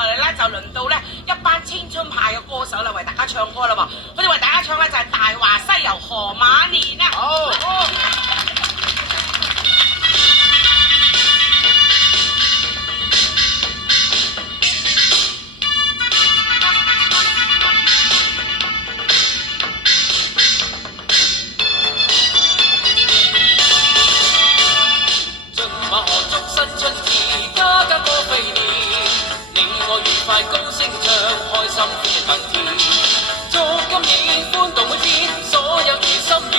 落嚟咧就輪到咧一班青春派嘅歌手啦，為大家唱歌啦喎。佢哋為大家唱咧就係《大話西遊河馬年》啊。好。高聲唱，開心歡騰天。祝今年歡度每天，所有如心願，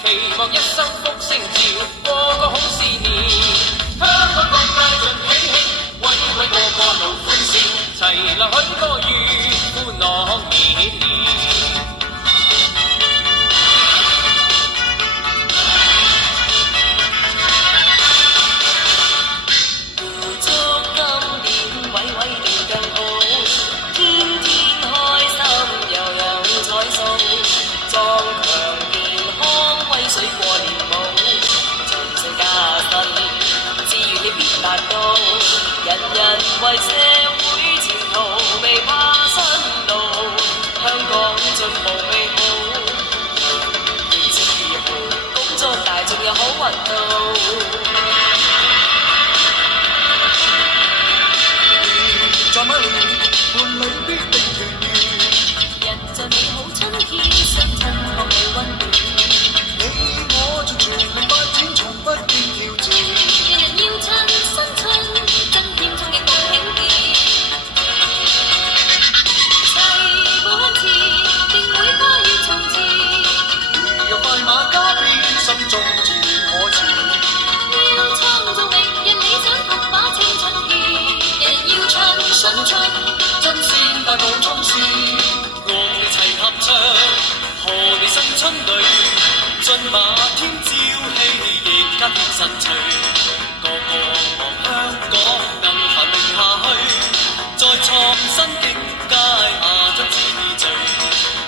期望一生福星照，過個好事年。香港各界盡喜慶，位位個個老歡笑，齊來許個願，歡樂年年。人人為社會前途未怕辛勞，香港進步美好，自豪恭祝大眾有好運到。在馬年伴侶必定團圓，人在美好春天相親確有溫暖，你我盡全力發展，從不見挑戰。人人要趁新春。春裏進馬添朝氣，亦加添新趣。個個望香港能繁榮下去，再創新境界，亞洲之最。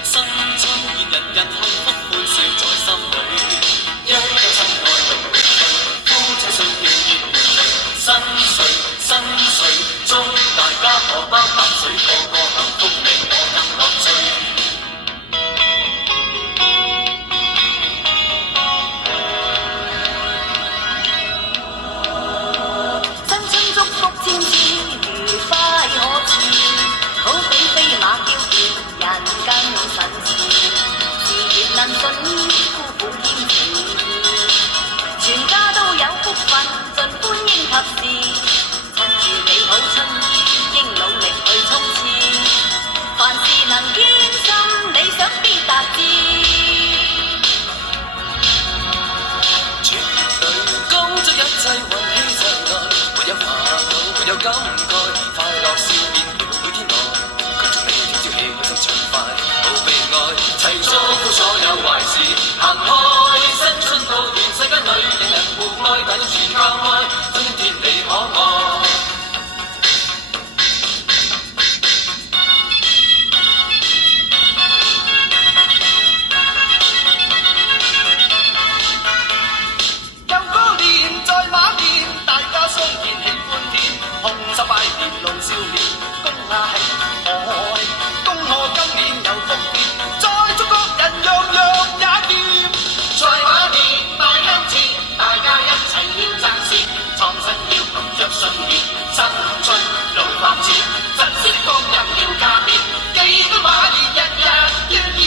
新春願人人幸福歡笑在心裏，一有親愛永永聚，夫妻相敬熱團聚。新歲，祝大家荷包百歲，個個幸福你我更樂趣。能順夫婦兼情，全家都有福分，盡歡迎及時。趁住美好春天，應努力去衝刺。凡事能堅心，理想必達至。絕對恭祝一切運氣常來，沒有煩惱，沒有感慨，快樂笑面聊每天來。恭祝你天朝氣，開心暢快，冇悲哀，齊祝福所有壞事行開，新春到願世間裏人人互愛，大眾全靠愛，春天你可愛。又過年在馬年，大家相見喜歡天，紅手拜年露笑臉，恭喜我，恭賀今年有福添，再祝各人樣樣也掂。在馬年邁向前，大家一齊要爭先，創新要憑着信念，新春路發展，珍惜光陰要加冕，記得馬年日日要熱。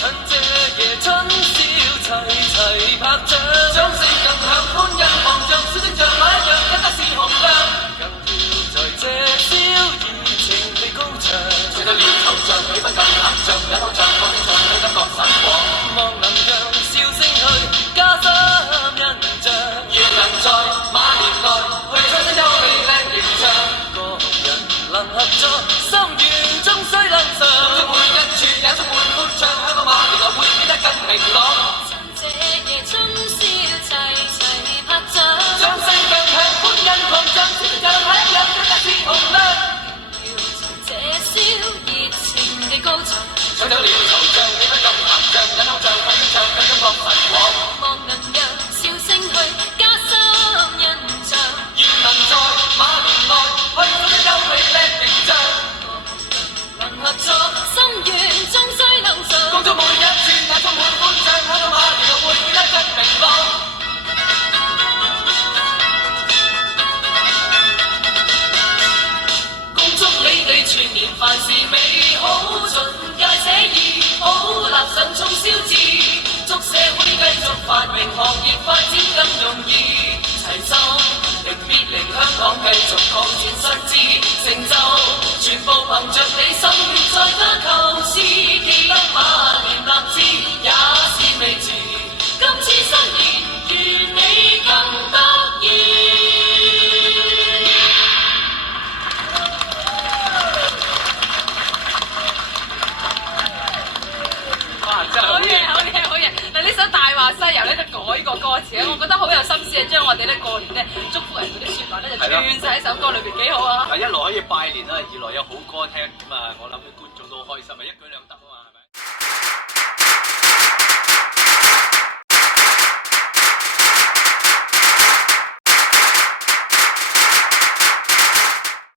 趁這夜春宵齊齊拍掌，掌聲更響，歡欣望像小星像馬一樣，一家是紅亮。更要在這宵熱情地高唱，吹得了頭像，氣氛更膨脹，有口唱，放聲唱，氣感覺神往。望能讓笑聲去，加深印象。願能在馬年內，去創新優美靚形象。個人能合作，心願終須能償。祝每一處也充滿歡暢，香港馬年來會變得更明朗。趁這夜春宵齊齊拍掌，掌聲更響，歡欣狂漲，小星像海一樣，一家是紅亮。要趁這宵熱情地高唱，唱到了頭像，氣氛更膨脹，引口像放聲唱，更感覺神往。望能讓笑聲去，加深印象。願能在馬年內，去創新優美靚衷小志，祝社會繼續繁榮，行業發展更容易。齊心力必令香港繼續擴展新姿，成就全部憑着你心血再加構思。記得馬年立志也是未遲，今次新年願你更得意。好嘢，好嘢，好嘢！嗱，呢首《大話西遊》咧就改個歌詞咧，我覺得好有心思啊，將我哋咧過年咧祝福人嗰啲説話咧就串晒喺首歌裏邊，幾好啊！一來可以拜年啦，二來有好歌聽，咁啊，我諗啲觀眾都好開心啊，一舉兩得。